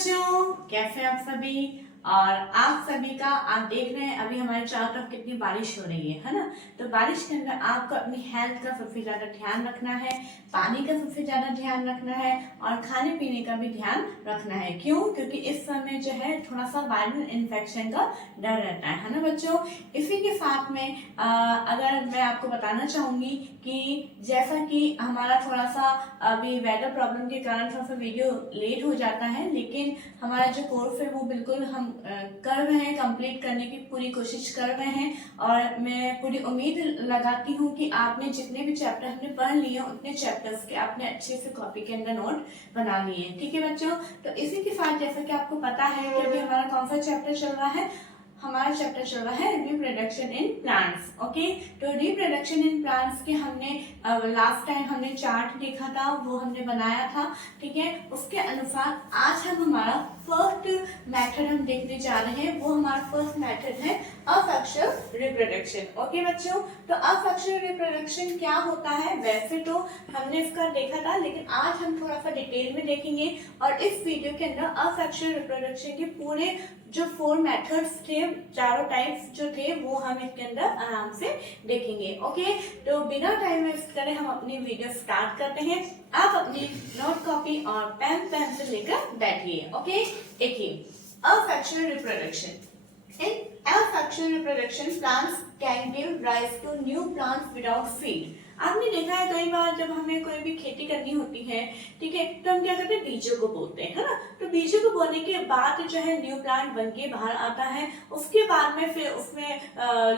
बच्चों, कैसे आप सभी। और आप सभी का आप देख रहे हैं अभी हमारे चारों तरफ कितनी बारिश हो रही है ना। तो बारिश के अंदर आपको अपनी हेल्थ का सबसे ज्यादा ध्यान रखना है, पानी का सबसे ज्यादा ध्यान रखना है और खाने पीने का भी ध्यान रखना है। क्यों? क्योंकि इस समय जो है थोड़ा सा वायरल इन्फेक्शन का डर रहता है ना बच्चों। इसी के साथ में अगर मैं आपको बताना चाहूंगी कि जैसा कि हमारा थोड़ा सा अभी वेदर प्रॉब्लम के कारण थोड़ा सा वीडियो लेट हो जाता है, लेकिन हमारा जो कोर्स है वो बिल्कुल हम कर रहे हैं, कंप्लीट करने की पूरी कोशिश कर रहे हैं। और मैं पूरी उम्मीद लगाती हूँ कि आपने जितने भी चैप्टर हमने पढ़ लिए हैं उतने चैप्टर्स के आपने अच्छे से कॉपी के अंदर नोट बना लिए हैं। ठीक है बच्चों, तो इसी के साथ जैसा कि आपको पता है कि अभी हमारा कौन सा चैप्टर चल रहा है, हमारा चैप्टर चल रहा है रिप्रोडक्शन इन प्लांट्स। ओके, तो रिप्रोडक्शन इन प्लांट्स के हमने लास्ट टाइम हमने चार्ट देखा था, वो हमने बनाया था। ठीक है, उसके अनुसार आज हम हमारा फर्स्ट मेथड हम देखने जा रहे हैं। वो हमारा फर्स्ट मेथड है असेक्सुअल रिप्रोडक्शन। ओके बच्चों, तो असेक्सुअल रिप्रोडक्शन क्या होता है? वैसे तो हमने इसका देखा था, लेकिन आज हम थोड़ा सा डिटेल में देखेंगे और इस वीडियो के अंदर असेक्सुअल रिप्रोडक्शन के पूरे जो 4 मेथड्स थे, चारों टाइप्स जो थे, वो हम इसके अंदर आराम से देखेंगे। ओके, तो बिना टाइम वेस्ट करे हम अपनी वीडियो स्टार्ट करते हैं। आप अपनी नोट कॉपी और पेन पेंसिल लेकर बैठिए। ओके, देखिए asexual reproduction. In asexual reproduction, plants can give rise to new plants without seed. आपने देखा है कई बार जब हमें कोई भी खेती करनी होती है, ठीक है, तो हम क्या करते हैं, बीजों को बोते हैं, है ना। तो बीजों को बोने के बाद जो है न्यू प्लांट बन के बाहर आता है। उसके बाद में फिर उसमें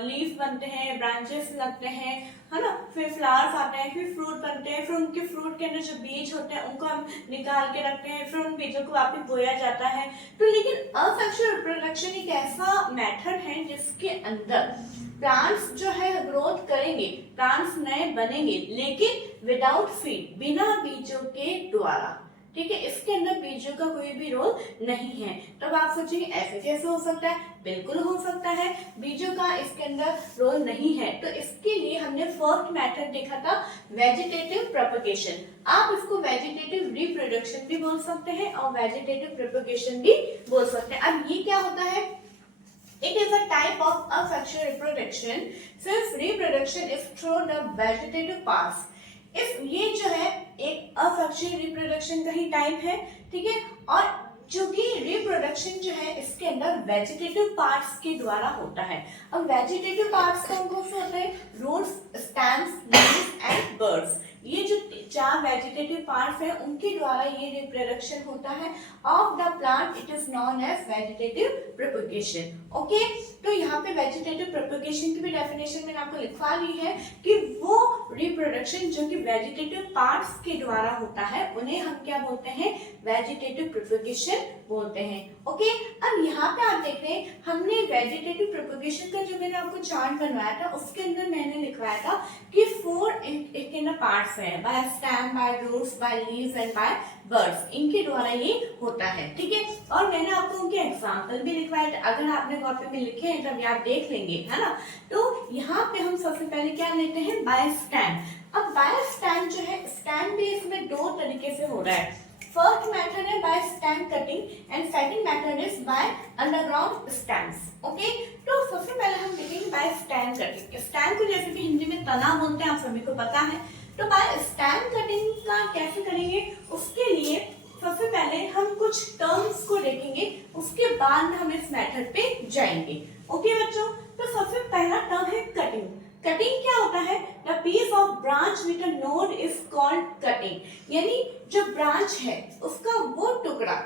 लीफ बनते हैं, ब्रांचेस लगते हैं, है ना, फिर फ्लावर्स आते हैं, फिर फ्रूट बनते हैं, फिर उनके फ्रूट के अंदर जो बीज होते हैं उनको हम निकाल के रखते हैं, फिर उन बीजों को वापस बोया जाता है। तो लेकिन असेक्सुअल रिप्रोडक्शन एक ऐसा मेथड है जिसके अंदर प्लांट्स जो है ग्रोथ करेंगे, प्लांट्स नए बनेंगे, लेकिन विदाउट सीड, बिना बीजों के द्वारा। ठीक है, इसके अंदर बीजों का कोई भी रोल नहीं है। तो अब आप सोचेंगे ऐसे कैसे हो सकता है? बिल्कुल हो सकता है, बीजों का इसके अंदर रोल नहीं है। तो इसके लिए हमने फर्स्ट मेथड देखा था वेजिटेटिव प्रोपगेशन। आप इसको वेजिटेटिव रिप्रोडक्शन भी बोल सकते हैं और वेजिटेटिव प्रोपगेशन भी बोल सकते हैं। अब ये क्या होता है? It is a type of asexual reproduction since reproduction is through the vegetative parts. इस ये जो है एक असेक्सुअल रिप्रोडक्शन का ही टाइप है, ठीक है। और चूंकि रिप्रोडक्शन जो है इसके अंदर वेजिटेटिव पार्ट्स के द्वारा होता है। अब वेजिटेटिव पार्ट्स कौन कौन से होते हैं? Roots, stems, leaves and buds. ये जो 4 वेजिटेटिव पार्ट्स हैं उनके द्वारा ये रिप्रोडक्शन होता है of the plant. It is known as vegetative propagation. Okay, तो यहाँ पे वेजिटेटिव प्रोपगेशन की भी डेफिनेशन मैंने आपको लिखवा ली है कि वो रिप्रोडक्शन जो कि वेजिटेटिव पार्ट्स के द्वारा होता है उन्हें हम क्या बोलते हैं? वेजिटेटिव प्रोपगेशन बोलते हैं। ओके, अब यहाँ पे आप देख रहे हैं हमने वेजिटेटिव प्रोपगेशन का जो मैंने आपको चार्ट बनवाया था उसके अंदर मैंने लिखवाया था कि 4 इंटर पार्ट्स है, by stem, by roots, by leaves and by buds. इनके द्वारा ये होता है, ठीक है। और मैंने आपको उनके एग्जाम्पल भी लिखवाए थे, अगर आपने कॉपी में लिखे हैं तब आप देख लेंगे, है ना। तो यहाँ पे हम सबसे पहले क्या लेते हैं? By stem. अब बाय स्टेम जो है, स्टेम भी इसमें 2 तरीके से हो रहा है। फर्स्ट मेथड है by stem cutting and second method is by underground stems. Okay, तो सबसे पहले हम देखेंगे बाय स्टेम कटिंग। स्टेम को जैसे कि हिंदी में तना बोलते हैं, आप सभी को पता है। तो बाय स्टेम कटिंग का कैसे करेंगे? उसके लिए सबसे पहले हम कुछ टर्म्स को देखेंगे, उसके बाद हम इस मेथड पे जाएंगे। ओके बच्चों, तो सबसे पहला टर्म है कटिंग। कटिंग क्या होता है? The piece of branch with a node is called cutting. यानी जो ब्रांच है उसका वो टुकड़ा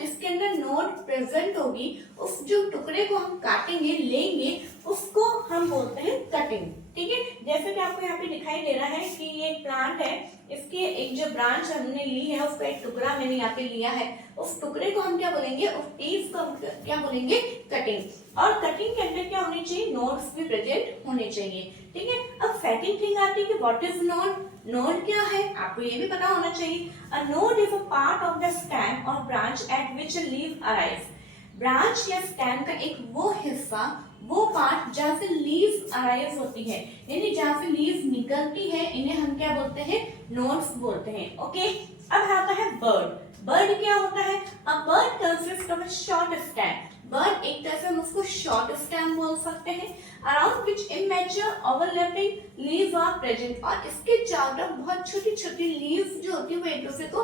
जिसके अंदर नोड प्रेजेंट होगी, उस जो टुकड़े को हम काटेंगे, लेंगे, उसको हम बोलते हैं कटिंग। ठीक है, जैसे कि आपको यहाँ पे दिखाई दे रहा है कि ये एक प्लांट है, इसके एक जो ब्रांच हमने ली है उसका एक टुकड़ा मैंने यहाँ पे लिया है, उस टुकड़े को हम क्या बोलेंगे? उस पीस को हम क्या बोलेंगे? कटिंग। और कटिंग के अंदर क्या होनी चाहिए? नोड्स भी प्रेजेंट होने चाहिए। ठीक है, अब सेकंड थिंग आती है कि व्हाट इज नोड। नोड क्या है आपको ये भी पता होना चाहिए। A node is a part of the stem और branch at which a leaf arise. Branch या स्टेम का एक वो हिस्सा, वो पार्ट जहाँ से लीव्स अराइज होती है, यानी जहाँ से लीव्स निकलती है, इन्हें हम क्या बोलते हैं? नोड्स बोलते हैं। ओके, अब आता है बर्ड। बर्ड क्या होता है? A bird consist of a short stem. Bird एक तरह से हम उसको शॉर्ट स्टेम बोल सकते हैं। Around which immature overlapping leaves are present, और इसके चारों तरफ बहुत छोटी छोटी लीव्स जो होती है वो एक दूसरे को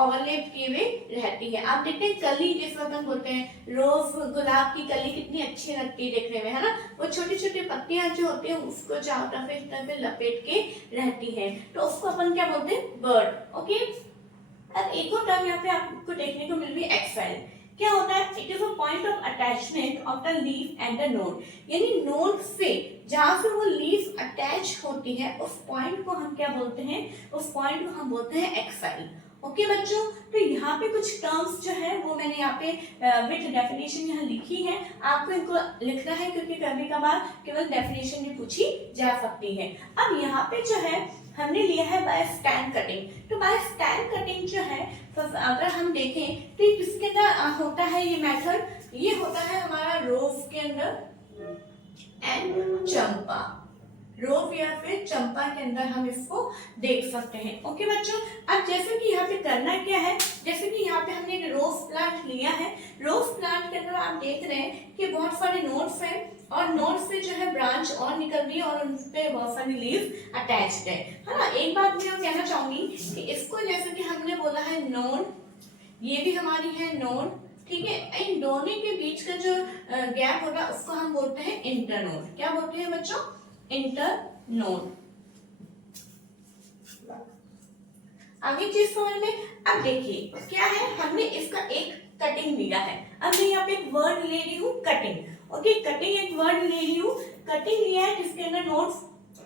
ओवरलैप किए हुए रहती है। आप देखते हैं कली, जिस वक्त हम बोलते हैं रोज गुलाब की कली कितनी अच्छी लगती है देखने में, है ना, वो छोटी छोटी पत्तियां जो होती है उसको चारों तरफ इस तरह से लपेट के रहती है, तो उसको अपन क्या बोलते हैं? बर्ड। ओके, अब एक और टर्म यहाँ पे आपको देखने को मिल रही है एक्सेल। क्या होता है? It is a point of attachment of the leaf and the node, यानी नोड से जहां से वो लीफ अटैच होती है उस पॉइंट को हम क्या बोलते हैं? उस पॉइंट को हम बोलते हैं एक्साइल। ओके बच्चों, तो यहाँ पे कुछ टर्म्स जो है वो मैंने यहाँ पे विद डेफिनेशन यहाँ लिखी है, आपको इनको लिखना है क्योंकि कभी कभार केवल डेफिनेशन भी पूछी जा सकती है। अब यहाँ पे जो है हमने लिया है बाय स्टैन कटिंग। तो बाय स्टैन कटिंग जो है, तो अगर हम देखें तो किसके अंदर होता है ये मेथड? ये होता है हमारा रोज के अंदर एंड चंपा, रोव या फिर चंपा के अंदर हम इसको देख सकते हैं। ओके बच्चों, अब जैसे कि यहाँ पे करना क्या है, जैसे कि यहाँ पे हमने एक रोज प्लांट लिया है, रोज प्लांट के अंदर आप देख रहे हैं कि बहुत सारे नोड्स हैं और नोड से जो है ब्रांच और निकल रही है और उन पे बहुत सारी लीव्स अटैच्ड है ना। एक बात मैं कहना चाहूंगी कि इसको जैसे कि हमने बोला है नोड, ये भी हमारी है नोड, ठीक है, इन दोनों के बीच का जो गैप होगा उसको हम बोलते हैं इंटरनोड। क्या बोलते हैं बच्चों? इंटरनोड। आगे चीज समझ में। अब देखिए क्या है, हमने इसका एक कटिंग लिया है। अब मैं यहाँ पे एक वर्ड ले रही हूँ कटिंग। ओके, कटिंग एक वर्ड ले रही हूँ, कटिंग लिया है जिसके अंदर नोड्स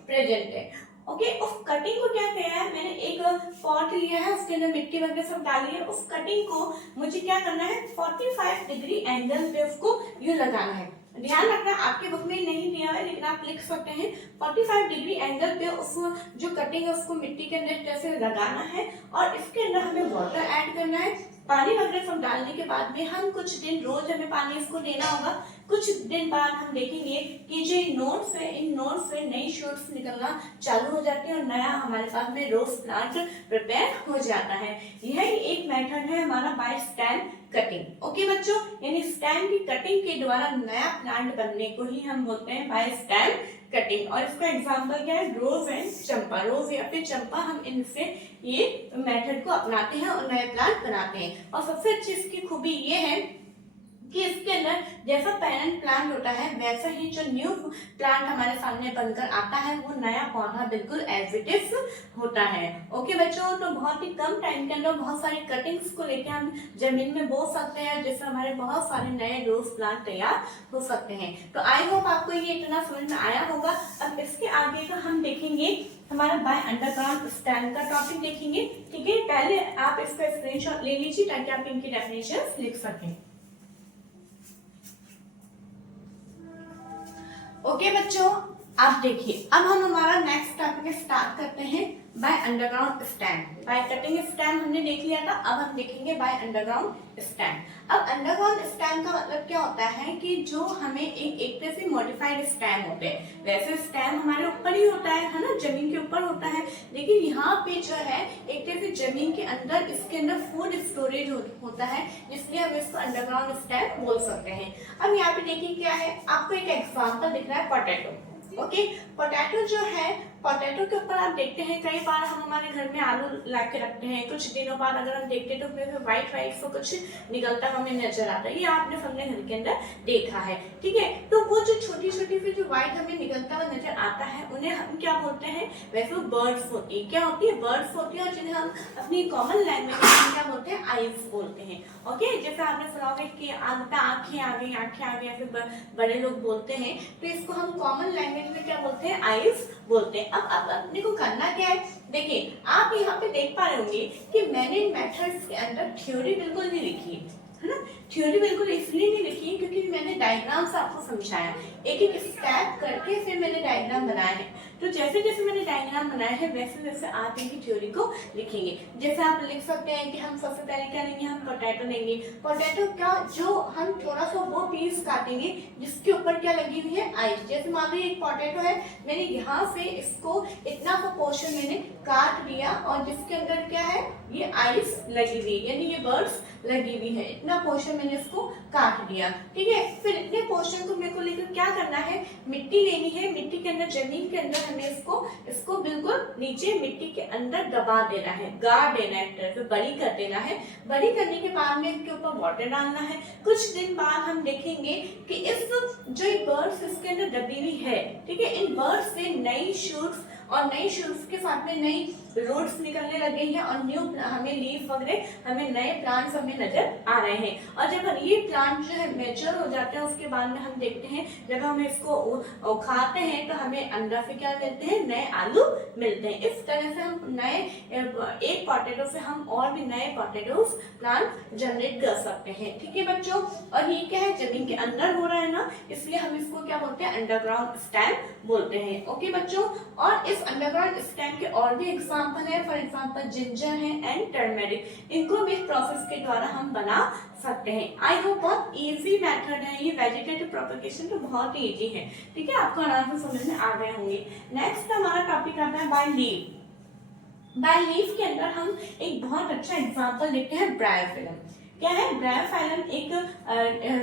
प्रेजेंट है। ओके, उस कटिंग को क्या किया है, मैंने एक पॉट लिया है, उसके अंदर मिट्टी वगैरह सब डाली है। उस कटिंग को मुझे क्या करना है, 45 डिग्री एंगल पे उसको यूं लगाना है। ध्यान रखना, आपके बुक में नहीं दिया है लेकिन आप लिख सकते हैं 45 डिग्री एंगल पे उस जो कटिंग है उसको मिट्टी के अंदर जैसे लगाना है, और इसके अंदर हमें वाटर ऐड करना है। पानी वगैरह सब डालने के बाद में हम कुछ दिन रोज हमें पानी इसको देना होगा। कुछ दिन बाद हम देखेंगे कि जो नोड्स है, इन नोड्स से नई शूट्स निकलना चालू हो जाती है और नया हमारे पास में रोज प्लांट प्रिपेयर हो जाता है। यह एक मेथड है हमारा बाय स्टेम कटिंग। ओके बच्चों, यानी स्टेम की कटिंग के द्वारा नया प्लांट बनने को ही हम बोलते हैं बाय स्टेम कटिंग। और इसका एग्जांपल क्या है? रोज एंड चंपा। रोज या फिर चंपा, हम इनसे ये मेथड को अपनाते हैं और नए प्लांट बनाते हैं। और सबसे अच्छी इसकी खूबी ये है कि इसके अंदर जैसा पेरेंट प्लांट होता है वैसा ही जो न्यू प्लांट हमारे सामने बनकर आता है वो नया पौधा बिल्कुल एज इट इज होता है। ओके बच्चों, तो बहुत ही कम टाइम के अंदर बहुत सारी कटिंग्स को लेकर हम जमीन में बो सकते हैं, जिससे हमारे बहुत सारे नए रोज प्लांट तैयार हो सकते हैं। तो आई होप आपको ये इतना समझ में आया होगा। अब इसके आगे का हम देखेंगे हमारा बाय अंडरग्राउंड स्टेम का टॉपिक देखेंगे। ठीक है, पहले आप इसका स्क्रीनशॉट ले लीजिए ताकि आप इनकी डेफिनेशन लिख सकें। ओके बच्चों, अब देखिए, अब हम हमारा नेक्स्ट टॉपिक स्टार्ट करते हैं by underground stem. By cutting stem हमने देख लिया था, अब हम देखेंगे बाय अंडरग्राउंड स्टेम। अब अंडरग्राउंड स्टेम का मतलब क्या होता है कि जो हमें एक तरह से मॉडिफाइड स्टेम होते हैं। वैसे स्टेम हमारे ऊपर ही होता है ना, जमीन के ऊपर होता है, लेकिन यहाँ पे जो है एक तरह से जमीन के अंदर इसके अंदर फूड स्टोरेज होता है, इसलिए हम इसको अंडरग्राउंड स्टेम बोल सकते हैं। अब यहाँ पे देखिए क्या है, आपको एक एग्जाम्पल दिख रहा है पोटैटो। ओके, पोटैटो जो है, पोटैटो के ऊपर आप देखते हैं कई बार हम हमारे घर में आलू ला के रखते हैं, कुछ दिनों बाद अगर हम देखते हैं तो फिर व्हाइट व्हाइट से कुछ निकलता हमें नजर आता है। ये आपने अपने घर के अंदर देखा है, ठीक है। तो वो जो छोटी छोटी फिर जो व्हाइट हमें निकलता हुआ नजर आता है उन्हें हम क्या बोलते हैं? वैसे वो बर्ड्स होती है। क्या होती है? बर्ड्स होती है, और जिन्हें हम अपनी कॉमन लैंग्वेज में क्या बोलते हैं? आइज बोलते हैं। ओके, जैसे आपने सुना होगा कि आंखें आ गई, आंखें आ गई, फिर बड़े लोग बोलते हैं, तो इसको हम कॉमन लैंग्वेज में क्या बोलते हैं? आइज बोलते हैं। अब अपने को करना क्या है, देखिए आप यहाँ पे देख पा रहे होंगे कि मैंने इन मेथड्स के अंदर थ्योरी बिल्कुल नहीं लिखी है ना। थ्योरी बिल्कुल इसलिए नहीं लिखी है क्योंकि मैंने डायग्राम से आपको समझाया, एक एक स्टेप करके फिर मैंने डायग्राम बनाया है। तो जैसे जैसे मैंने डायग्राम बनाया है वैसे वैसे आप इनकी थ्योरी को लिखेंगे। जैसे आप लिख सकते हैं कि हम सबसे पहले क्या लेंगे, हम पोटैटो लेंगे। पोटैटो का जो हम थोड़ा सा वो पीस काटेंगे जिसके ऊपर क्या लगी हुई है, आइस। जैसे मान लो एक पोटैटो है, मैंने यहाँ से इसको इतना सा पोर्शन मैंने काट दिया और जिसके अंदर क्या है, ये आइस लगी हुई, यानी ये बर्ड्स लगी हुई है। इतना पोर्शन मैंने इसको काट दिया, ठीक है। फिर इतने पोर्शन को मेरे को लेकर क्या करना है, मिट्टी लेनी है। मिट्टी के अंदर, जमीन के अंदर हमें इसको बिल्कुल नीचे मिट्टी के अंदर दबा देना है, गाड़ देना है, एक तरह से बड़ी कर देना है। बड़ी करने के बाद में इसके ऊपर वाटर डालना है। कुछ दिन बाद हम देखेंगे कि इस जो बर्ड्स इसके अंदर दबी हुई है, ठीक है, इन बर्ड्स से नई शूट्स और नई शूट्स के साथ में नई रूट्स निकलने लगे हैं और न्यू हमें लीफ वगैरह, हमें नए प्लांट्स हमें नजर आ रहे हैं। और जब ये प्लांट जो है मैच्योर हो जाते हैं, उसके बाद में हम देखते हैं जब हम इसको उखाड़ते हैं तो हमें अंदर से क्या मिलते हैं, नए आलू मिलते हैं। इस तरह से हम नए एक पोटैटो से हम और भी नए पोटैटोस प्लांट जनरेट कर सकते हैं, ठीक है बच्चों। और ये क्या है, जमीन के अंदर हो रहा है ना, इसलिए हम इसको क्या बोलते हैं, अंडरग्राउंड स्टेम बोलते हैं, ओके बच्चों। और इस अंडरग्राउंड स्टेम के और भी एग्जांपल है, फॉर एग्जांपल जिंजर है एंड टर्मेरिक। इनको भी इस प्रोसेस के द्वारा हम बना सकते हैं। आई होप बहुत इजी मेथड है ये, वेजिटेटिव प्रोपगेशन तो बहुत ही इजी है, ठीक है, आपको आराम से समझ में आ गए होंगे। नेक्स्ट हमारा टॉपिक आता है बाय लीफ। बाय लीफ के अंदर हम एक बहुत अच्छा एग्जांपल देखते हैं, ब्रायोफिलम। क्या है, ब्रायोफाइलम एक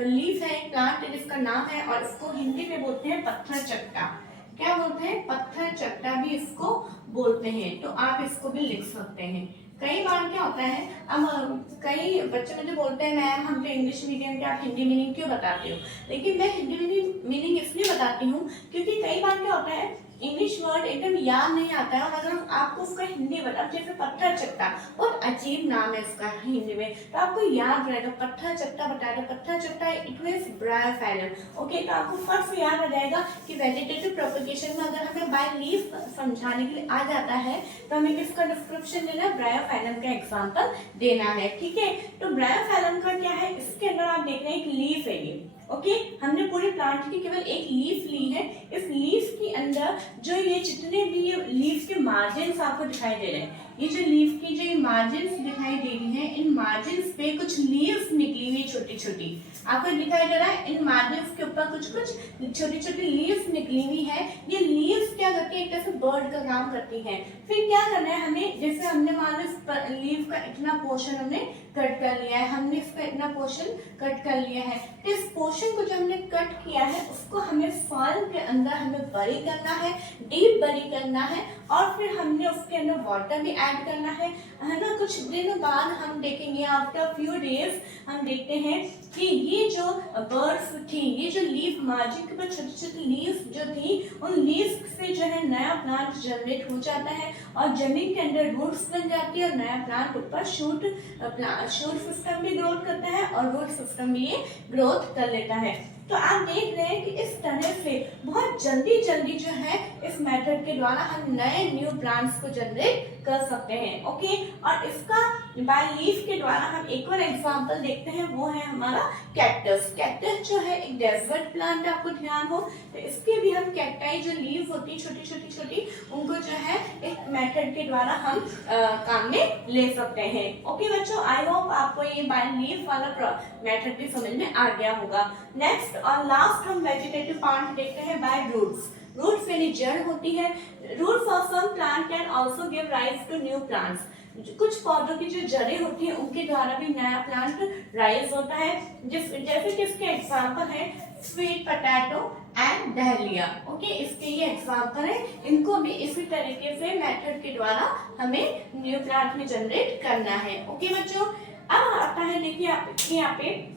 लीफ है, एक प्लांट है जिसका नाम है, और इसको हिंदी में बोलते हैं पत्थर चट्टा। क्या बोलते हैं, पत्थर चट्टा भी इसको बोलते हैं। तो आप इसको भी लिख सकते हैं। कई बार क्या होता है, अब कई बच्चे मुझे बोलते हैं मैम हम तो इंग्लिश मीडियम के, आप हिंदी मीनिंग क्यों बताते हो। लेकिन मैं हिंदी मीनिंग इसलिए बताती हूँ क्योंकि कई बार क्या होता है, इंग्लिश वर्ड एकदम याद नहीं आता है, और अगर आपको उसका हिंदी बता, जैसे पत्थर चट्टा, बहुत अजीब नाम है इसका हिंदी में, तो आपको याद रहेगा, पत्थर चट्टा बताएगा, पत्थर चट्टा इट मींस ब्रायोफाइलम, ओके। तो आपको फर्स्ट याद आ जाएगा कि वेजिटेटिव प्रोपगेशन में अगर हमें बाय लीफ समझाने के लिए आ जाता है तो हमें किसका डिस्क्रिप्शन देना है, ब्रायोफाइलम का एग्जाम्पल देना है, ठीक है। तो ब्रायोफाइलम का क्या है, इसके अंदर आप देख रहे हैं एक लीफ है ये, ओके। हमने पूरे प्लांट की केवल एक लीफ ली है। इस लीफ के अंदर जो ये जितने भी ये लीफ के मार्जिन्स आपको दिखाई दे रहे हैं, ये जो लीफ की जो ये मार्जिन्स दिखाई दे रही हैं, इन मार्जिन्स पे कुछ लीव्स निकली हुई छोटी छोटी आपको दिखाई दे रहा है। इन मार्जिन्स के ऊपर कुछ कुछ छोटी छोटी लीव्स निकली हुई है। ये लीव्स क्या करती है, एक तरह से बर्ड का काम करती है। फिर क्या करना है हमें, जैसे हमने मान लो लीफ का इतना पोर्शन हमने कट कर लिया है, हमने इसका इतना पोर्शन कट कर लिया है, तो इस पोर्शन को जो हमने कट किया है उसको हमें सॉइल के अंदर हमें बरी करना है, डीप बरी करना है, और फिर हमने उसके अंदर वाटर भी ऐड करना है ना। कुछ दिन बाद हम देखेंगे, आफ्टर फ्यू डेज हम देखते हैं कि ये जो बर्ड्स थी, ये जो लीफ मार्जिन के ऊपर छोटी छोटी लीव्स जो थी, उन लीव्स से जो है नया प्लांट जनरेट हो जाता है और जमीन के अंदर रूट्स बन जाती है और नया प्लांट ऊपर शूट सिस्टम भी ग्रोथ करता है और रूट सिस्टम भी ये ग्रोथ कर लेता है। तो आप देख रहे हैं कि इस तरह से बहुत जल्दी जल्दी जो है इस मेथड के द्वारा हम नए न्यू प्लांट्स को जनरेट कर सकते हैं, ओके। और इसका बाय लीफ के द्वारा हम एक और एग्जांपल देखते हैं, वो है हमारा कैक्टस। कैक्टस जो है एक डेजर्ट प्लांट, आपको ध्यान हो, तो इसके भी हम कैक्टाई जो लीव होती छोटी छोटी उनको जो है एक मेथड के द्वारा हम काम में ले सकते हैं, ओके बच्चों। आई होप आपको ये बाय लीफ वाला मेथड भी समझ में आ गया होगा। नेक्स्ट और लास्ट हम वेजिटेटिव पार्ट देखते हैं बाय रूट्स। रूट्स यानी जड़ होती है। Roots of some plant can also give rise to new plants. कुछ पौधों की जो जड़ें होती हैं उनके द्वारा भी नया प्लांट राइज होता है। जैसे कि इसके एग्जांपल है sweet potato and dahlia, okay. इसके ये एग्जांपल है, इनको भी इसी तरीके से मेथड के द्वारा हमें न्यू प्लांट में जनरेट करना है, ओके बच्चों। अब आता है, देखिए आपके यहाँ पे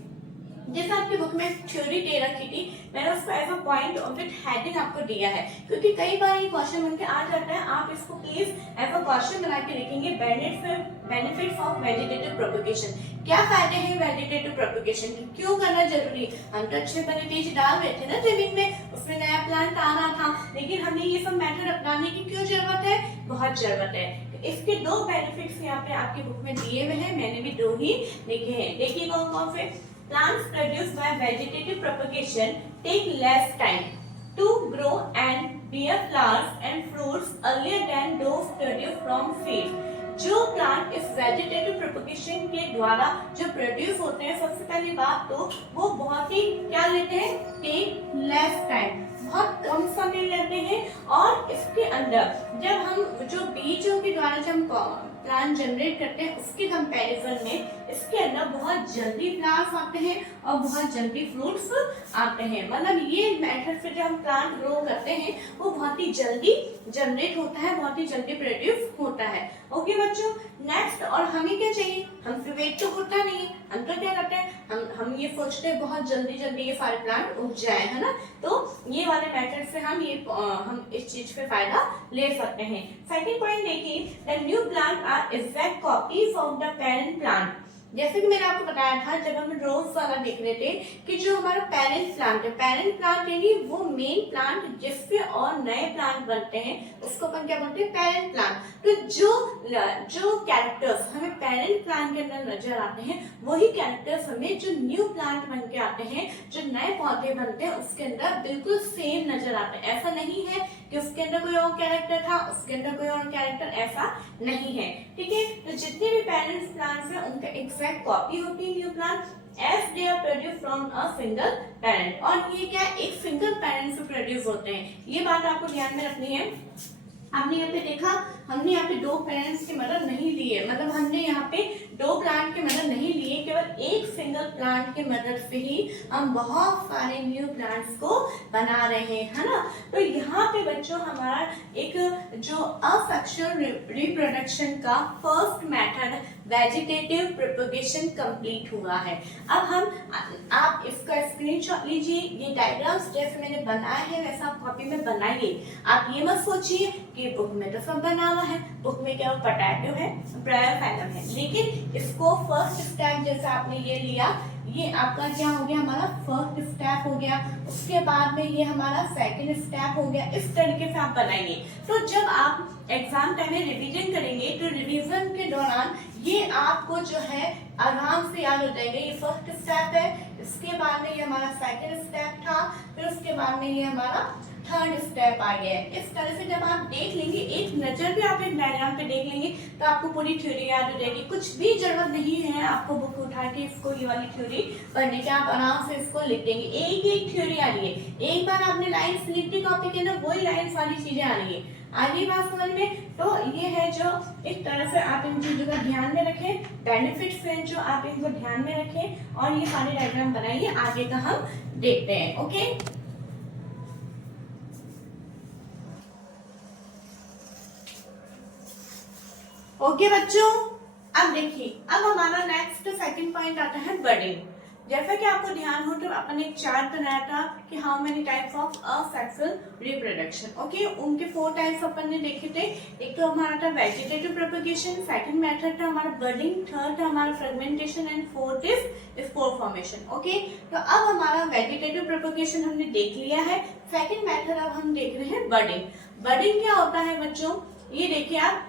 जैसे आपकी बुक में थ्योरी दे रखी थी, मैंने उसको as a point of with heading आपको दिया है, क्योंकि कई बार ये क्वेश्चन बनके आ जाता है। आप इसको प्लीज एज अ क्वेश्चन बना के लिखेंगे, बेनिफिट्स ऑफ वेजिटेटिव प्रोपगेशन। क्या फायदे हैं वेजिटेटिव प्रोपगेशन के, क्यों करना जरूरी। हम तो अच्छे बने बीज डाल रहे थे ना जमीन में, उसमें नया प्लांट आ रहा था, लेकिन हमें ये सब मेथड अपनाने की क्यों जरूरत है, बहुत जरूरत है। इसके दो बेनिफिट्स यहाँ पे आपकी बुक में दिए हुए हैं, मैंने भी दो ही लिखे हैं। देखिए कौन कौन से। Plants produced by vegetative propagation take less time to grow and bear flowers and fruits earlier than those produced from seeds. जो प्लांट इस वेजिटेटिव प्रोपगेशन के द्वारा जो प्रोड्यूस होते हैं, सबसे पहली बात तो वो बहुत ही क्या लेते हैं, टेक लेस टाइम, बहुत कम समय लेते हैं। और इसके अंदर जब हम जो बीजों के द्वारा जब हम प्लांट जनरेट करते हैं उसके कंपैरिजन में इसके अंदर बहुत जल्दी फ्लावर्स आते हैं और बहुत जल्दी फ्रूट्स आते हैं। मतलब ये मेथड से जो हम प्लांट ग्रो करते हैं वो बहुत ही जल्दी जनरेट होता है, बहुत ही जल्दी प्रोड्यूस होता है। ओके बच्चों, नेक्स्ट और हमें क्या चाहिए, हमसे वेट तो होता नहीं है, हम तो क्या करते हैं, हम ये सोचते हैं बहुत जल्दी जल्दी ये सारे प्लांट उग जाए, है ना। तो ये वाले मेथड से हम इस चीज पे फायदा ले सकते हैं। सेकंड पॉइंट देखिए, the new plant are exact copies of the parent plant. जैसे कि मैंने आपको बताया था जब हम रोज वाला देख रहे थे कि जो हमारा पेरेंट प्लांट है, पेरेंट प्लांट यानी वो मेन प्लांट जिससे और नए प्लांट बनते हैं उसको अपन क्या बोलते हैं, पेरेंट प्लांट। तो जो कैरेक्टर्स हमें पेरेंट प्लांट के अंदर नजर आते हैं वही कैरेक्टर्स हमें जो न्यू प्लांट बन के आते हैं, जो नए पौधे बनते हैं उसके अंदर बिल्कुल सेम नजर आते हैं। ऐसा नहीं है कि उसके अंदर कोई और कैरेक्टर था, उसके अंदर कोई और कैरेक्टर, ऐसा नहीं है, ठीक है। तो जितने भी पेरेंट्स प्लांट्स हैं उनका एग्जैक्ट कॉपी होती है new plant as they are produce from a single parent. और ये क्या, एक सिंगल पेरेंट से प्रोड्यूस होते हैं, ये बात आपको ध्यान में रखनी है। आपने यहाँ पे देखा, हमने यहाँ पे दो पेरेंट्स की मदद नहीं ली है, मतलब हमने यहाँ पे दो प्लांट की मदद नहीं ली है, केवल एक सिंगल प्लांट की मदद से ही हम बहुत सारे न्यू प्लांट्स को बना रहे हैं, है ना। तो यहाँ पे बच्चों हमारा एक जो असेक्सुअल रिप्रोडक्शन का first method vegetative propagation complete हुआ है। अब आप इसका स्क्रीनशॉट लीजिए, ये डायग्राम्स जैसे मैंने बनाए हैं वैसा आप कॉपी में बनाइए। आप ये मत सोचिए कि बुक में तो सब बना हुआ है, बुक में क्या पोटैटो है, ब्रायोफाइलम है, लेकिन इसको फर्स्ट स्टेप जैसे आपने ये लिया, ये आपका क्या हो गया, हमारा फर्स्ट स्टेप हो गया, उसके बाद में ये हमारा सेकंड स्टेप हो गया। इस तरीके से आप बनाइए। तो जब आप एग्जाम टाइम में रिवीजन करेंगे तो रिवीजन के दौरान ये आपको जो है आराम से याद हो जाएगा। ये फर्स्ट स्टेप है, इसके बाद में ये हमारा सेकंड स्टेप था, फिर उसके बाद में ये हमारा थर्ड स्टेप आ गया है। इस तरह से जब आप देख लेंगे, एक नजर भी आप एक डायग्राम पे देख लेंगे तो आपको पूरी थ्योरी याद हो जाएगी। कुछ भी जरूरत नहीं है आपको बुक उठा के इसको ये वाली थ्योरी पढ़ने की, आप आराम से इसको लिख देंगे। एक एक थ्योरी आ रही है, एक बार आपने लाइन्स लिख दी कॉपी के अंदर, वही लाइन्स वाली चीजें आ रही है। आगे बात समझ में, तो ये है जो इस तरह से आप इन चीजों का ध्यान में रखें, बेनिफिट्स हैं जो आप इनको ध्यान में रखें और ये सारे डायग्राम बनाइए। आगे का हम देखते हैं। ओके, ओके बच्चों, अब देखिए, अब हमारा नेक्स्ट सेकंड पॉइंट आता है बडिंग। जैसा कि आपको ध्यान हो तो अपन ने एक चार्ट बनाया था कि how many types of asexual reproduction. Okay, उनके 4 टाइप्स अपन ने देखे थे। एक तो हमारा था वेजिटेटिव प्रोपगेशन, सेकंड मेथड था हमारा बडिंग, थर्ड था हमारा fragmentation and fourth is spore formation. Okay, तो अब हमारा वेजिटेटिव प्रोपगेशन हमने देख लिया है। सेकंड मेथड अब हम देख रहे हैं बडिंग। बडिंग क्या होता है बच्चों, ये देखिए आप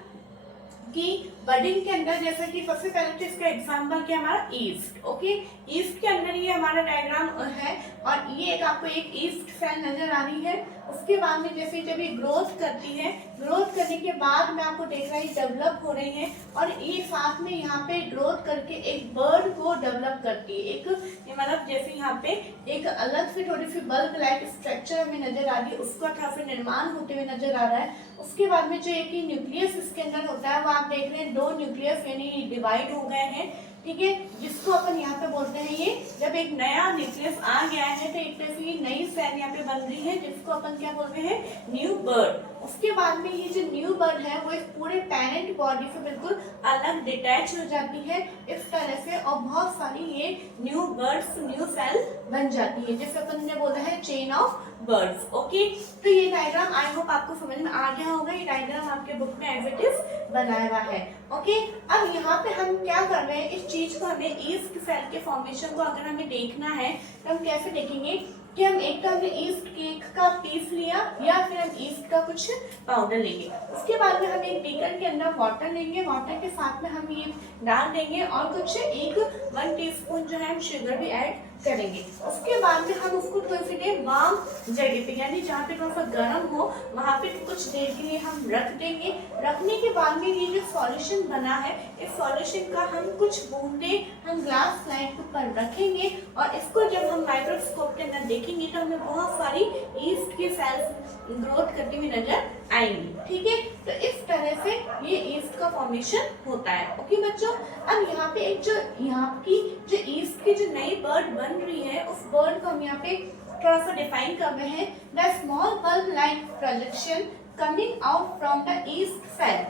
कि बडिंग के अंदर जैसा कि सबसे पहले तो इसका एग्जांपल क्या हमारा ईस्ट। ओके, ईस्ट के अंदर ये हमारा डायग्राम है और ये एक आपको एक ईस्ट सेल नजर आ रही है। उसके बाद में जैसे जब ये ग्रोथ करती है, ग्रोथ करने के बाद में आपको देख रहा है डेवलप हो रही है और ये साथ में यहाँ पे ग्रोथ करके एक बर्ड को डेवलप करती है। एक मतलब जैसे यहाँ पे एक अलग से थोड़ी सी बल्ब लाइक स्ट्रक्चर हमें नजर आ रही है, उसका थोड़ा सा निर्माण होते हुए नजर आ रहा है। उसके बाद में जो एक न्यूक्लियस इसके अंदर होता है वो आप देख रहे हैं 2 न्यूक्लियस यानी डिवाइड हो गए हैं, ठीक है, जिसको अपन यहाँ पे बोलते हैं, ये जब एक नया न्यूक्लियस आ गया है तो एक तरह से नई सेल यहाँ पे बन रही है जिसको अपन क्या बोलते हैं, न्यू बर्ड। उसके बाद में ये जो न्यू बर्ड है वो इस पूरे पेरेंट बॉडी से बिल्कुल अलग डिटैच हो जाती है इस तरह से और बहुत सारी ये न्यू बर्ड्स, न्यू सेल बन जाती है, जिसे अपन ने बोला है चेन ऑफ बर्ड्स। ओके, तो ये डायग्राम आई होप आपको समझ में आ गया होगा। ये डायग्राम आपके बुक में एज इट इज बनाया हुआ है। ओके, अब यहाँ पे हम क्या कर रहे हैं, इस चीज को हमें ईस्ट सेल के फॉर्मेशन को अगर हमें देखना है तो हम कैसे देखेंगे कि हम एक तो हमने ईस्ट केक का पीस लिया या फिर हम ईस्ट का कुछ पाउडर लेंगे। उसके बाद में हम एक बीकर के अंदर वाटर लेंगे, वाटर के साथ में हम ये डाल देंगे और कुछ 1 टीस्पून जो है हम शुगर भी ऐड करेंगे। उसके बाद में हम उसको थोड़ी सी देर वार्म जगह पे, यानी जहाँ पे थोड़ा सा गर्म हो वहाँ पे कुछ देर के लिए हम रख देंगे। रखने के बाद में ये जो सॉल्यूशन बना है, इस सॉल्यूशन का हम कुछ बूंदे हम ग्लास स्लाइड के ऊपर रखेंगे और इसको जब हम माइक्रोस्कोप के अंदर देखेंगे तो हमें बहुत सारी ईस्ट की सेल्स ग्रोथ करती हुई नजर आएंगी। ठीक है, तो इस तरह से ये ईस्ट का फॉर्मेशन होता है। ओके बच्चों, अब यहाँ पे एक जो यहाँ की जो ईस्ट की जो नई बर्ड बन रही है, उस बर्ड को हम यहाँ पे थोड़ा सा डिफाइन कर रहे हैं। The small bulb like projection coming out from the yeast cell,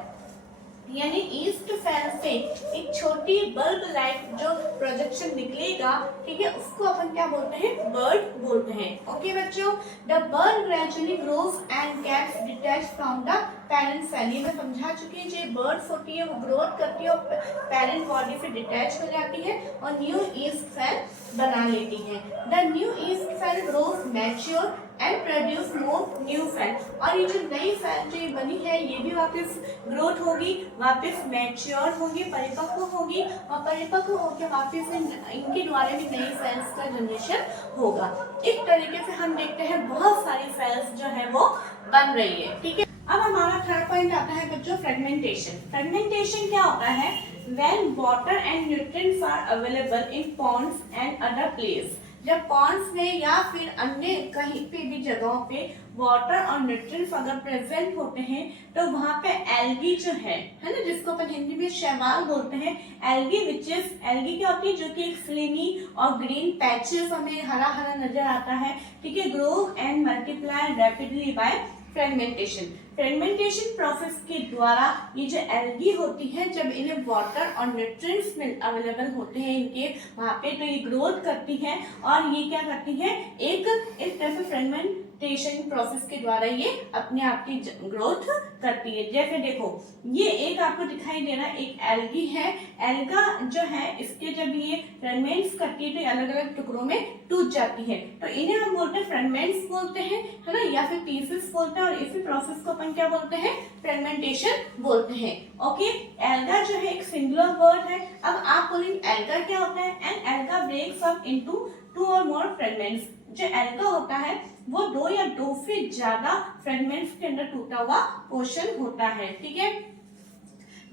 यानी ईस्ट सेल से एक छोटी बल्ब लाइट जो प्रोजेक्शन निकलेगा, ठीक है, उसको अपन क्या बोलते हैं, बर्ड बोलते हैं। ओके बच्चों, the bud gradually grows and gets detach from the parent cell. ये मैं समझा चुकी हूँ, जो बर्ड्स होती है वो ग्रोथ करती है और पेरेंट बॉडी से डिटैच हो जाती है और न्यू ईस्ट सेल बना लेती है। The new yeast cell grows mature and produce more new cell, और ये जो नई सेल जो बनी है ये भी वापस ग्रोथ होगी, वापस मैच्योर होगी, परिपक्व होगी और परिपक्व होकर वापस इनके द्वारा भी नई सेल्स का जनरेशन होगा। इस तरीके से हम देखते हैं बहुत सारी सेल्स जो है वो बन रही है। ठीक है, अब हमारा थर्ड पॉइंट आता है बच्चों फ्रेगमेंटेशन। फ्रेगमेंटेशन क्या होता है, when water and nutrients are available in ponds and other place. जब पॉन्ड्स में या फिर अन्य कहीं पे भी जगहों पे वाटर और न्यूट्रिएंट्स अगर प्रेजेंट होते हैं तो वहाँ पे एल्गी जो है ना, जिसको अपन हिंदी में शैवाल बोलते हैं, एल्गी एल्गी क्या होती है, जो कि एक फिल्मी और ग्रीन पैचेस हमें हरा हरा नजर आता है। ठीक है, grow and multiply rapidly by fragmentation. Fragmentation process के द्वारा ये जो एल्गी होती है, जब इन्हें वाटर और न्यूट्रिएंट्स में अवेलेबल होते हैं इनके वहाँ पे, तो ये ग्रोथ करती है और ये क्या करती है, एक इस तरह से फ्रेगमेंटेशन प्रोसेस के द्वारा ये अपने आप की ग्रोथ करती है। जैसे देखो ये एक आपको दिखाई दे रहा है, एक एल्गी है, एल्गा जो है इसके जब ये फ्रेगमेंट्स करती है तो अलग अलग टुकड़ों में टूट जाती है, तो इन्हें हम बोलते हैं फ्रेगमेंट्स बोलते हैं, है ना, या फिर पीसेस बोलते हैं, और इसी प्रोसेस को अपन क्या बोलते हैं, फ्रेगमेंटेशन बोलते हैं। ओके, एल्गा जो है एक सिंगुलर वर्ड है। अब आप बोलेंगे एल्गा क्या होता है, and alga breaks up into 2 और मोर फ्रेगमेंट्स। जो एल्गा होता है वो 2 या 2 से ज्यादा फ्रेगमेंट्स के अंदर टूटा हुआ पोर्शन होता है। ठीक है,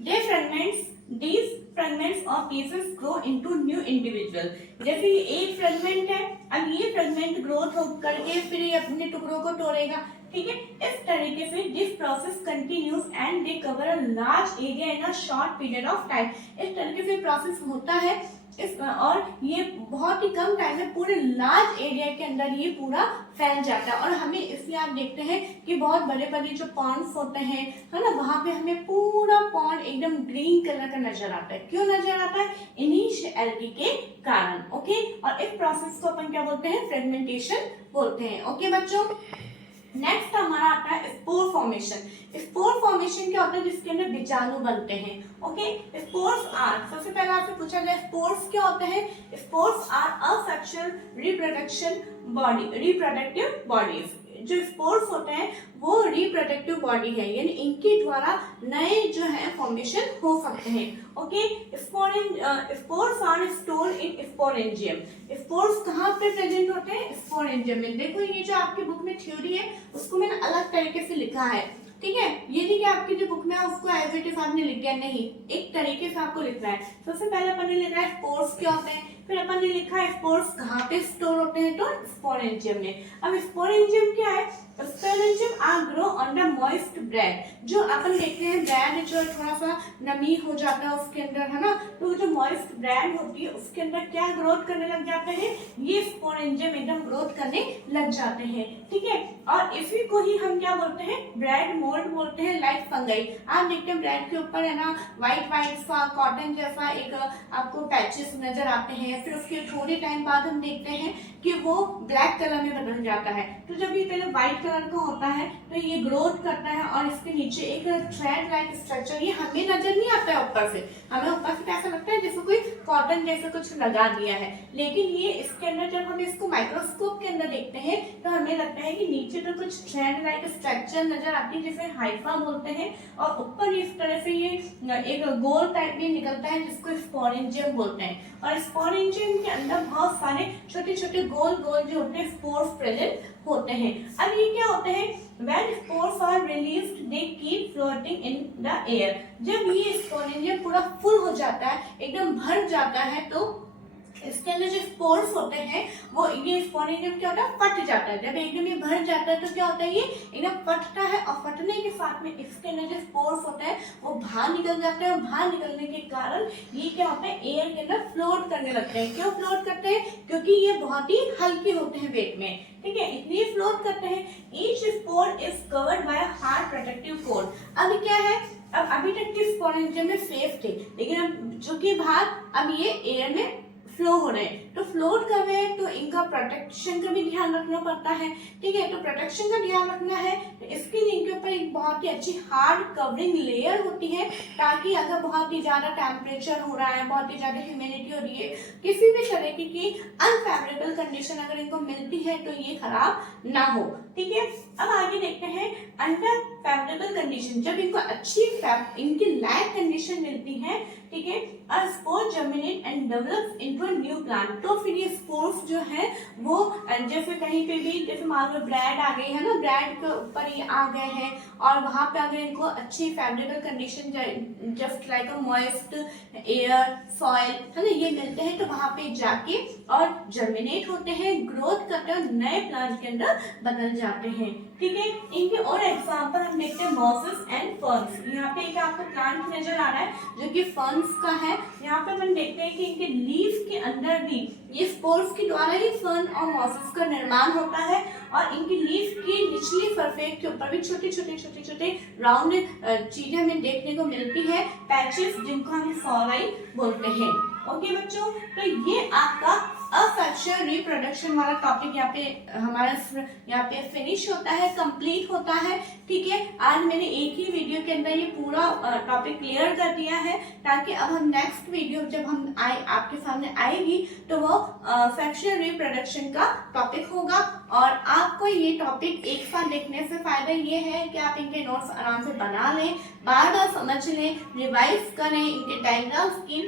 these fragments or pieces grow into new individual। जैसे ये एक फ्रेगमेंट है, अब ये फ्रेगमेंट ग्रोथ हो करके फिर ये अपने टुकड़ों को तोड़ेगा। ठीक है, इस तरीके से this process continues and they cover a large area in a short period of time. इस तरीके से प्रोसेस होता है और ये बहुत ही कम टाइम में पूरे लार्ज एरिया के अंदर ये पूरा फैल जाता है। और हमें इसलिए आप देखते हैं कि बहुत बड़े बड़े जो पॉन्ड्स होते हैं, है ना, वहां पे हमें पूरा पॉन्ड एकदम ग्रीन कलर का नजर आता है। क्यों नजर आता है, इन्हीं एल्गी के कारण। ओके, और इस प्रोसेस को अपन क्या बोलते हैं, फ्रेगमेंटेशन बोलते हैं। ओके बच्चों, नेक्स्ट हमारा आता है स्पोर फॉर्मेशन। स्पोर फॉर्मेशन क्या होता है, जिसके अंदर बीजाणु बनते हैं। ओके, स्पोर्स आर, सबसे पहले आपसे पूछा जाए स्पोर्स क्या होते हैं। Spores are asexual reproductive bodies. जो स्पोर्स होते हैं वो रिप्रोडक्टिव बॉडी है, यानी इनके द्वारा नए जो है फॉर्मेशन हो सकते हैं। Okay, spores are store in sporangium. Spores कहाँ पे प्रेजेंट होते हैं, स्पोरेंजियम में। देखो ये जो आपकी बुक में थ्योरी है उसको मैंने अलग तरीके से लिखा है। ठीक है, ये नहीं कि आपकी जो बुक में है उसको एज इट इज आपने लिख दिया, नहीं, एक तरीके से आपको लिखना है। सबसे पहले अपन ने लिखा है स्पोर्स क्या होते हैं, फिर अपन ने लिखा है स्पोर्स कहाँ पे स्टोर होते हैं, तो स्पोरेंजियम में। अब स्पोरेंजियम क्या है, sporangium are grow on the moist bread. जो अपन देखते हैं ब्रेड जो थोड़ा सा नमी हो जाता है उसके अंदर, है ना, तो जो मॉइस्ट ब्रेड होती है उसके अंदर क्या ग्रोथ करने लग जाते हैं, ये स्पोरेंजियम एकदम ग्रोथ करने लग जाते हैं। ठीक है, और इसी को ही हम क्या बोलते हैं, ब्रेड मोल्ड बोलते हैं, लाइक फंगाई। आप देखते हैं ब्रेड के ऊपर, है ना, व्हाइट व्हाइट सा कॉटन जैसा एक आपको पैचेस नजर आते हैं, फिर उसके थोड़े टाइम बाद हम देखते हैं कि वो ब्लैक कलर में बदल जाता है। तो जब ये पहले व्हाइट कलर का होता है तो ये ग्रोथ करता है और इसके नीचे एक थ्रेड लाइक स्ट्रक्चर, ये हमें नजर नहीं आता है ऊपर से, हमें ऊपर से कैसा लगता है जैसे कोई कॉटन जैसे कुछ लगा दिया है, लेकिन ये इसके अंदर जब हम इसको माइक्रोस्कोप के अंदर देखते हैं तो हमें लगता है कि नीचे तो कुछ थ्रेड लाइक स्ट्रक्चर नजर आती है जिसे हाइफा बोलते हैं, और ऊपर इस तरह से ये एक गोल टाइप में निकलता है जिसको स्पोरेंजियम बोलते हैं। और स्पोरेंजियम स्पोरेंजियम के अंदर बहुत सारे छोटे छोटे गोल गोल जो होते हैं स्पोर्स प्रेजेंट होते हैं। अब ये क्या होते हैं, when spores are released they keep floating in the air। जब ये स्पोरेंजियम पूरा फुल हो जाता है, एकदम भर जाता है, तो इसके अंदर जो स्पोर्स होते हैं वो ये स्पोरेंजियम क्या होता है, फट जाता है। जब एकदम ये भर जाता है तो क्या होता है, ये एकदम फटता है और फटने के साथ में इसके अंदर जो स्पोर्स होते हैं वो बाहर निकल जाते हैं और बाहर निकलने के कारण ये क्या होता है, एयर के अंदर फ्लोट करने लगते हैं। क्यों फ्लोट करते हैं, क्योंकि ये बहुत ही हल्के होते हैं वेट में, ठीक है, इसलिए फ्लोट करते हैं। Each spore is covered by a hard protective coat. अब क्या है, अब अभी तक के स्पोरेंजियम में सेफ थे, लेकिन अब चूंकि बाहर अब ये एयर में फ्लो हो रहे हैं, तो फ्लोट कर रहे हैं, तो इनका प्रोटेक्शन का भी ध्यान रखना पड़ता है, ठीक है। तो प्रोटेक्शन का ध्यान रखना है, तो इसके लिए इनके ऊपर एक बहुत ही अच्छी हार्ड कवरिंग लेयर होती है, ताकि अगर बहुत ही ज्यादा टेम्परेचर हो रहा है, बहुत ही ज्यादा ह्यूमिडिटी हो रही है, किसी भी तरीके की अनफेवरेबल कंडीशन अगर इनको मिलती है तो ये खराब ना हो, ठीक है। अब आगे देखते हैं अंडर फेवरेबल कंडीशन, जब इनको अच्छी इनकी लाइक कंडीशन मिलती है, ठीक है, अ spore germinate and develop into a new plant. तो फिर ये स्पोर्स जो है वो जैसे कहीं पे भी, जैसे मान लो ब्रेड आ गई है ना, ब्रेड के ऊपर ये आ गए हैं और वहां पे अगर इनको अच्छी फेवरेबल कंडीशन जस्ट लाइक अ मॉइस्ट एयर सॉइल है ना, ये मिलते हैं, तो वहां पे जाके और जर्मिनेट होते हैं, ग्रोथ करते हैं, नए प्लांट के अंदर बदल जाते हैं, ठीक है। इनके और एग्जांपल हम देखते हैं मॉसेस एंड फर्न्स। यहाँ पे एक आपको प्लांट नजर आ रहा है जो कि फर्न्स का है। यहाँ पे हम देखते हैं कि इनके लीफ के अंदर भी ये स्पोर्स के द्वारा ही फर्न और मॉसेस का निर्माण होता है, और इनकी लीफ की निचली सरफेस के ऊपर भी छोटे छोटे राउंड चीजें हमें देखने को मिलती है, पैचेस, जिनको हम फ्लोराई बोलते हैं। ओके बच्चों, तो ये आपका असेक्सुअल रिप्रोडक्शन वाला टॉपिक यहाँ पे हमारा यहाँ पे फिनिश होता है, कंप्लीट होता है, ठीक है। आज मैंने एक ही वीडियो के अंदर ये पूरा टॉपिक क्लियर कर दिया है, ताकि अब हम नेक्स्ट वीडियो जब हम आपके सामने आएगी तो वो सेक्सुअल रिप्रोडक्शन का टॉपिक होगा। और आपको ये टॉपिक एक साथ देखने से फायदा ये है कि आप इनके नोट्स आराम से बना लें, बार बार समझ लें, रिवाइज करें, इनके डायग्राम्स की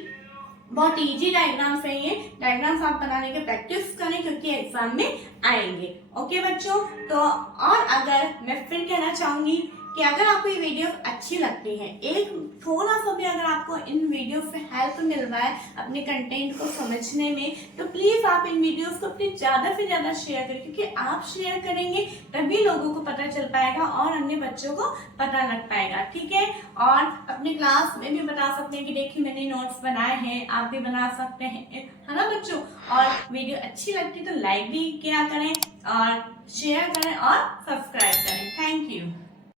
बहुत इजी डायग्राम्स है, ये डायग्राम्स आप बनाने के प्रैक्टिस करें, क्योंकि एग्जाम में आएंगे। ओके बच्चों, तो और अगर मैं फिर कहना चाहूंगी कि अगर आपको ये वीडियो अच्छी लगती है, एक थोड़ा सा भी अगर आपको इन वीडियो से हेल्प मिल रहा है अपने कंटेंट को समझने में, तो प्लीज आप इन वीडियोस को अपने ज्यादा से ज्यादा शेयर करें, क्योंकि आप शेयर करेंगे तभी लोगों को पता चल पाएगा और अन्य बच्चों को पता लग पाएगा, ठीक है। और अपने क्लास में भी बता सकते हैं कि देखिए मैंने नोट्स बनाए हैं, आप भी बना सकते हैं, है ना बच्चों। और वीडियो अच्छी लगती तो लाइक भी किया करें और शेयर करें और सब्सक्राइब करें। Thank you.